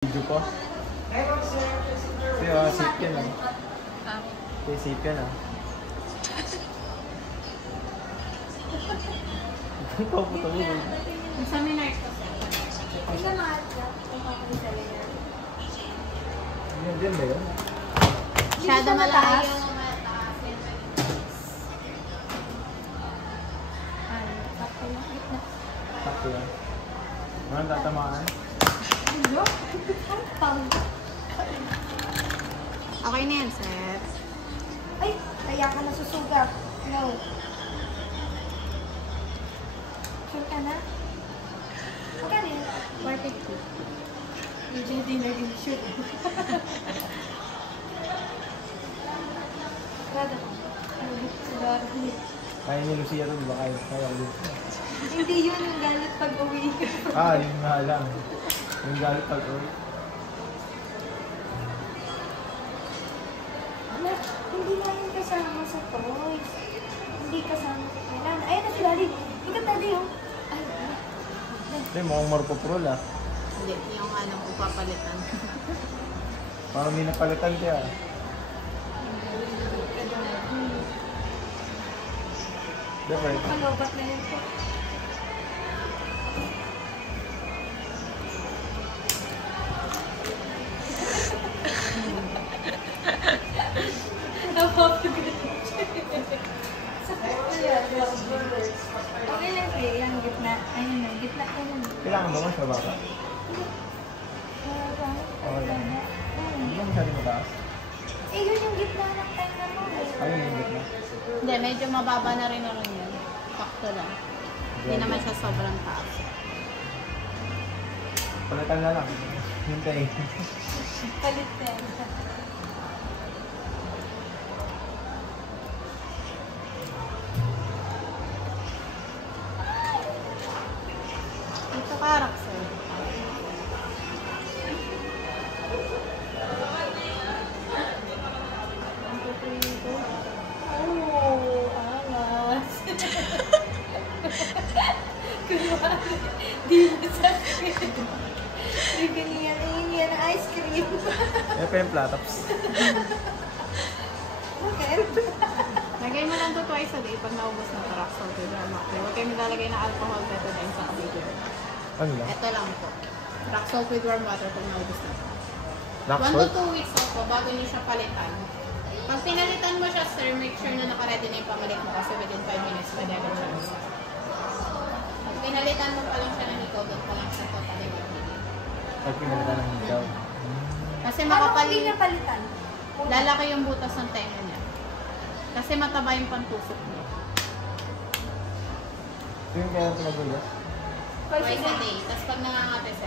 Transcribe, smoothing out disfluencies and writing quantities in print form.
Video pa. Kaya safe yan ah. Kaya safe yan ah. Paputo mo ba? Sa minor ko. Isa mga kung ako sa layer. Yan ba yun? Masyado mataas. Sakto lang. Gitna. Sakto yan. Mga tatamaan. Ano? Pang. Okay na yan, sir. Ay, kaya ka nasusugat. No. Sure ka na? Magkano yun? 450. Medyo hindi naging sure. Rada ko. Siguro. Kaya ni Lucia ito, di ba? Kaya ulit. Hindi yun yung galit pag-uwi. Yun nga lang. Yung galit pag-uwi. Hindi namin kasama sa toys. Hindi kasama sa kailan. Ayan na si Daddy. Ikaw Daddy oh. Ay, Hindi, mukhang marpoprol ah. Hindi, yung anong upapalitan. Parang may napalitan siya. Diba? Palobat na yun po. Okay lang eh, yung gitna. Ayun na, gitna ka na. Kailangan ba mas mababa? Okay lang. Hindi ba masyadong mataas? Eh, yun yung gitna ng tenga mo. Ayun yung gitna. Hindi, medyo mababa na rin yan. Sakto lang. Hindi naman siya sobrang taas. Palitan na lang. Hintay. Palit na. Ito karak, sir. Oh, alas. Kunwari, di mo sa Di ganyan, ayun ang ice cream. Yan pa yung platops. Bakit? Lagay mo lang to twice a day pag naubos na ito, rock salt with warm water. Huwag kayo maglalagay ng alcohol, betadine sa kabigyo. Ano lang? Ito lang po. Rock salt with warm water pag naubos na ito. Rock 1 to salt? 2 weeks ako bago niyo siya palitan. Pag pinalitan mo siya, sir, make sure na naka-ready na yung pamalit mo kasi within 5 minutes pwede agad siya. Pag pinalitan mo pa lang siya ng ikaw, doon pa lang siya totally magiging. Pag pinalitan ng hikaw. Kasi Paano kung makapal, hindi napalitan? lalaki yung butas ng tenga niya. Kasi mataba yung pantusok niya. Ito yung kaya ito nagulat? Twice a day. Tapos pag nangangates,